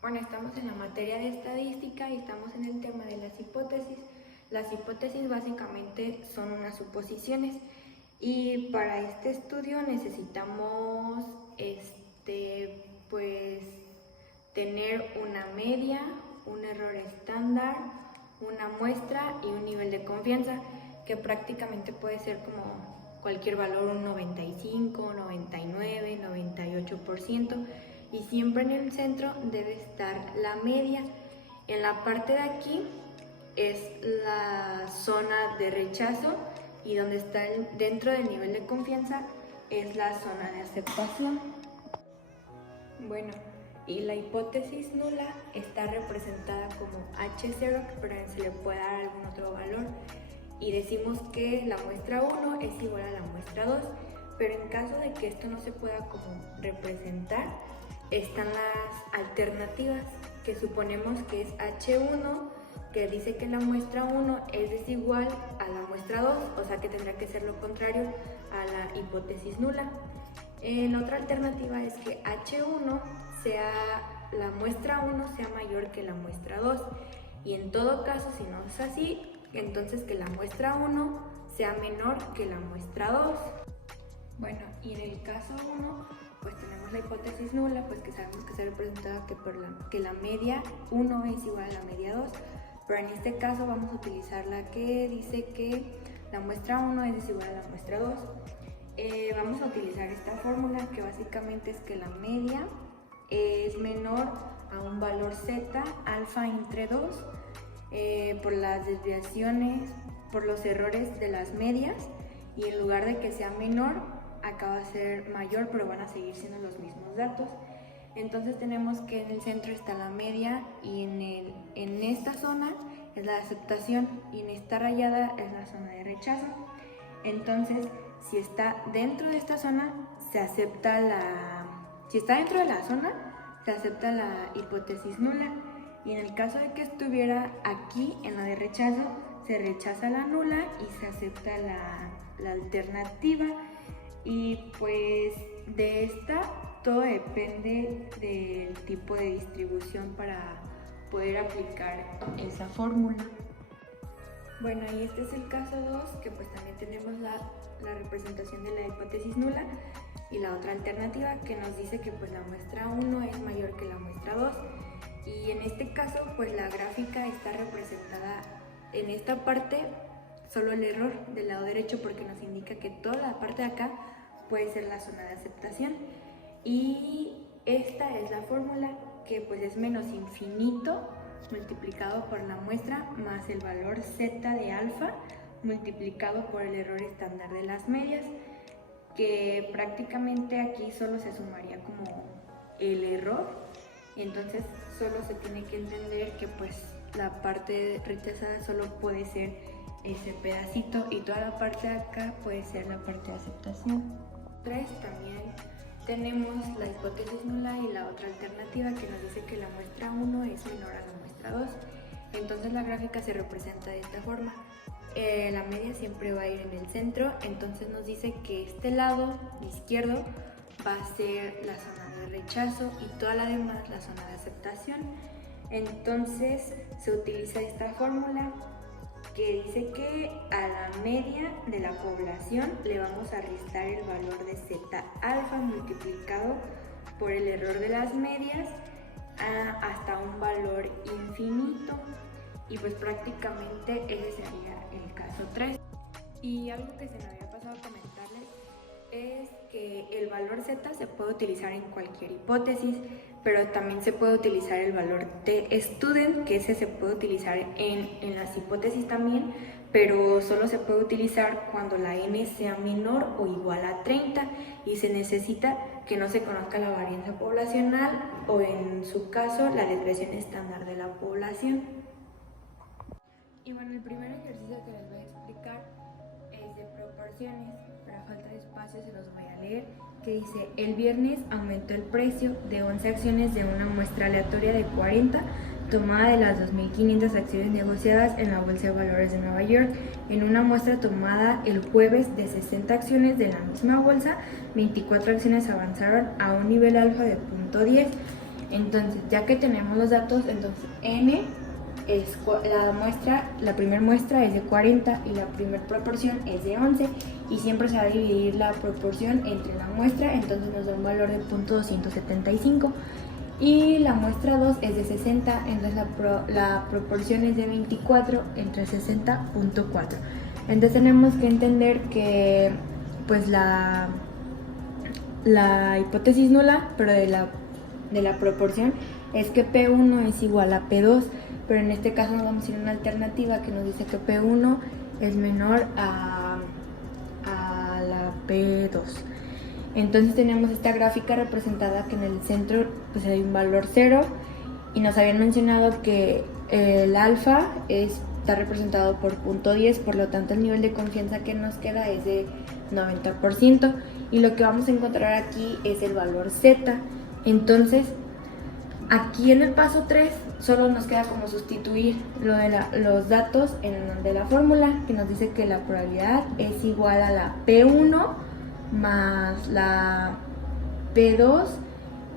Bueno, estamos en la materia de estadística y estamos en el tema de las hipótesis. Las hipótesis básicamente son unas suposiciones y para este estudio necesitamos pues tener una media, un error estándar, una muestra y un nivel de confianza que prácticamente puede ser como cualquier valor, un 95, 99, 98%. Y siempre en el centro debe estar la media. En la parte de aquí es la zona de rechazo y donde está dentro del nivel de confianza es la zona de aceptación. Bueno, y la hipótesis nula está representada como H0, pero se le puede dar algún otro valor. Y decimos que la muestra 1 es igual a la muestra 2, pero en caso de que esto no se pueda como representar, están las alternativas, que suponemos que es H1, que dice que la muestra 1 es desigual a la muestra 2, o sea que tendrá que ser lo contrario a la hipótesis nula. La otra alternativa es que H1 la muestra 1 sea mayor que la muestra 2, y en todo caso, si no es así, entonces que la muestra 1 sea menor que la muestra 2. Bueno, y en el caso 1, pues tenemos la hipótesis nula, pues que sabemos que se representa que la media 1 es igual a la media 2, pero en este caso vamos a utilizar la que dice que la muestra 1 es desigual a la muestra 2. Vamos a utilizar esta fórmula que básicamente es que la media es menor a un valor z alfa entre 2 por las desviaciones, por los errores de las medias, y en lugar de que sea menor acaba de ser mayor, pero van a seguir siendo los mismos datos. Entonces tenemos que en el centro está la media y en esta zona es la aceptación y en esta rayada es la zona de rechazo. Entonces, si está dentro de esta zona, si está dentro de la zona, se acepta la hipótesis nula, y en el caso de que estuviera aquí en la de rechazo, se rechaza la nula y se acepta la alternativa. Y pues de esta todo depende del tipo de distribución para poder aplicar esa fórmula. Bueno, y este es el caso 2, que pues también tenemos la representación de la hipótesis nula y la otra alternativa que nos dice que pues la muestra 1 es mayor que la muestra 2. Y en este caso pues la gráfica está representada en esta parte solo el error del lado derecho, porque nos indica que toda la parte de acá puede ser la zona de aceptación. Y esta es la fórmula, que pues es menos infinito multiplicado por la muestra más el valor z de alfa multiplicado por el error estándar de las medias, que prácticamente aquí solo se sumaría como el error, y entonces solo se tiene que entender que pues la parte rechazada solo puede ser ese pedacito y toda la parte de acá puede ser la parte de aceptación. 3 también tenemos la hipótesis nula y la otra alternativa que nos dice que la muestra 1 es menor a la muestra 2. Entonces la gráfica se representa de esta forma. La media siempre va a ir en el centro, entonces nos dice que este lado izquierdo va a ser la zona de rechazo y toda la demás la zona de aceptación. Entonces se utiliza esta fórmula que dice que a la media de la población le vamos a restar el valor de z alfa multiplicado por el error de las medias hasta un valor infinito, y pues prácticamente ese sería el caso 3. Y algo que se me había pasado a comentarles es que el valor z se puede utilizar en cualquier hipótesis, pero también se puede utilizar el valor t-student, que ese se puede utilizar en las hipótesis también, pero solo se puede utilizar cuando la n sea menor o igual a 30 y se necesita que no se conozca la varianza poblacional o, en su caso, la desviación estándar de la población. Y bueno, el primer ejercicio que les voy a explicar es de proporciones. Para falta de espacio se los voy a leer, que dice: el viernes aumentó el precio de 11 acciones de una muestra aleatoria de 40 tomada de las 2.500 acciones negociadas en la Bolsa de Valores de Nueva York. En una muestra tomada el jueves de 60 acciones de la misma bolsa, 24 acciones avanzaron a un nivel alfa de 0.10. Entonces, ya que tenemos los datos, entonces n es la primera muestra es de 40 y la primera proporción es de 11, y siempre se va a dividir la proporción entre la muestra, entonces nos da un valor de 0.275, y la muestra 2 es de 60, entonces la proporción es de 24 entre 60.4. Entonces tenemos que entender que pues la hipótesis nula, pero de la proporción, es que P1 es igual a P2, pero en este caso nos vamos a ir a una alternativa que nos dice que P1 es menor a la P2. Entonces tenemos esta gráfica representada que en el centro pues hay un valor 0, y nos habían mencionado que el alfa está representado por 0.10, por lo tanto el nivel de confianza que nos queda es de 90%, y lo que vamos a encontrar aquí es el valor Z. Entonces aquí en el paso 3 solo nos queda como sustituir los datos de la fórmula, que nos dice que la probabilidad es igual a la P1 más la P2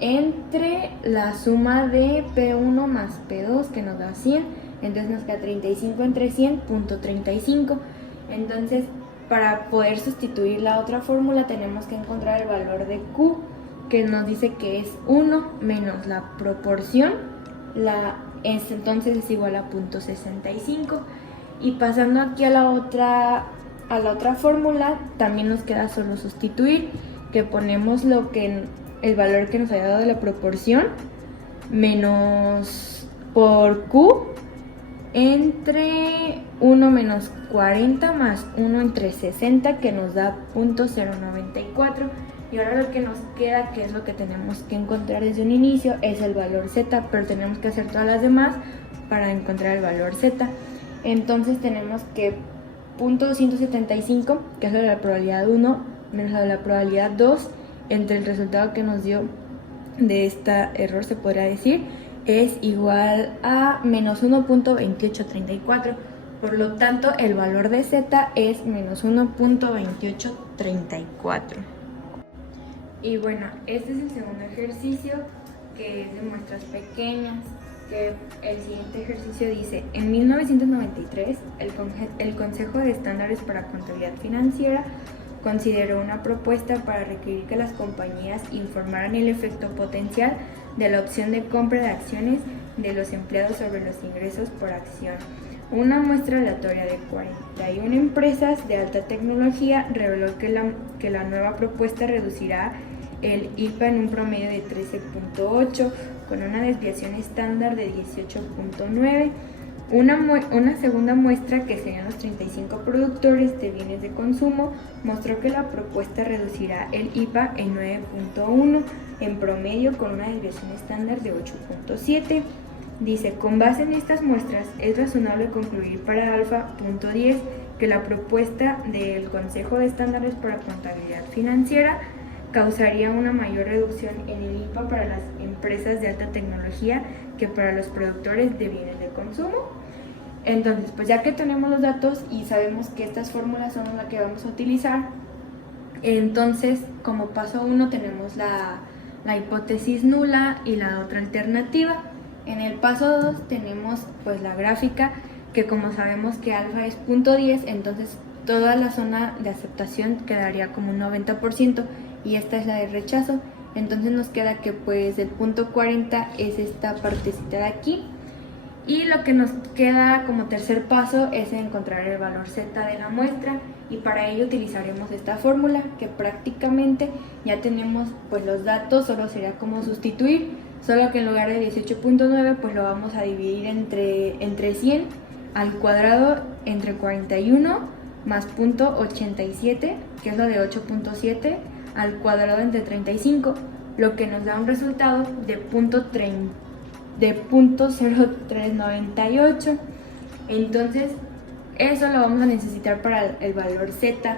entre la suma de P1 más P2, que nos da 100. Entonces nos queda 35 entre 100, .35. Entonces, para poder sustituir la otra fórmula tenemos que encontrar el valor de Q, que nos dice que es 1 menos la proporción, entonces es igual a 0.65. Y pasando aquí a la otra fórmula, también nos queda solo sustituir, que ponemos el valor que nos haya dado de la proporción menos por Q entre 1 menos 40 más 1 entre 60, que nos da 0.094. Y ahora lo que nos queda, que es lo que tenemos que encontrar desde un inicio, es el valor Z, pero tenemos que hacer todas las demás para encontrar el valor Z. Entonces tenemos que 0.275, que es lo de la probabilidad 1, menos lo de la probabilidad 2, entre el resultado que nos dio de este error, se podría decir, es igual a menos 1.2834. Por lo tanto, el valor de Z es menos 1.2834. Y bueno, este es el segundo ejercicio, que es de muestras pequeñas. Que el siguiente ejercicio dice: en 1993, el Consejo de Estándares para Contabilidad Financiera consideró una propuesta para requerir que las compañías informaran el efecto potencial de la opción de compra de acciones de los empleados sobre los ingresos por acción. Una muestra aleatoria de 41 empresas de alta tecnología reveló que la nueva propuesta reducirá el IPA en un promedio de 13.8, con una desviación estándar de 18.9. Una segunda muestra, que serían los 35 productores de bienes de consumo, mostró que la propuesta reducirá el IPA en 9.1 en promedio, con una desviación estándar de 8.7. Dice: con base en estas muestras, es razonable concluir para alfa .10 que la propuesta del Consejo de Estándares para Contabilidad Financiera causaría una mayor reducción en el IPA para las empresas de alta tecnología que para los productores de bienes de consumo. Entonces, pues ya que tenemos los datos y sabemos que estas fórmulas son las que vamos a utilizar, entonces como paso 1 tenemos la hipótesis nula y la otra alternativa. En el paso 2 tenemos pues la gráfica, que como sabemos que alfa es 0.10, entonces toda la zona de aceptación quedaría como un 90%, y esta es la de rechazo. Entonces nos queda que pues el 0.40 es esta partecita de aquí, y lo que nos queda como tercer paso es encontrar el valor Z de la muestra, y para ello utilizaremos esta fórmula, que prácticamente ya tenemos pues los datos, solo sería como sustituir, solo que en lugar de 18.9 pues lo vamos a dividir entre 100 al cuadrado entre 41 más 0.87, que es lo de 8.7, al cuadrado entre 35, lo que nos da un resultado de 0.0398. Entonces eso lo vamos a necesitar para el valor Z,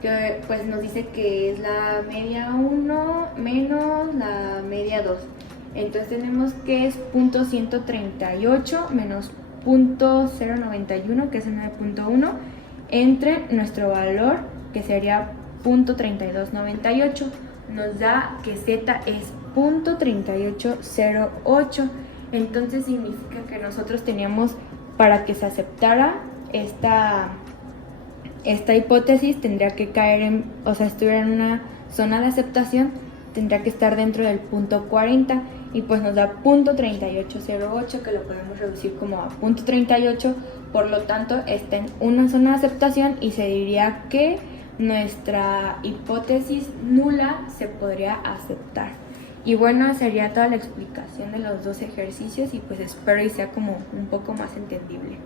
que pues nos dice que es la media 1 menos la media 2. Entonces tenemos que es 0.138 menos 0.091, que es el 9.1, entre nuestro valor, que sería 0.3298. Nos da que Z es .3808. Entonces significa que nosotros teníamos, para que se aceptara esta hipótesis, tendría que caer estuviera en una zona de aceptación, tendría que estar dentro del punto 40, y pues nos da .3808, que lo podemos reducir como a .38, por lo tanto está en una zona de aceptación y se diría que nuestra hipótesis nula se podría aceptar. Y bueno, sería toda la explicación de los dos ejercicios, y pues espero y sea como un poco más entendible.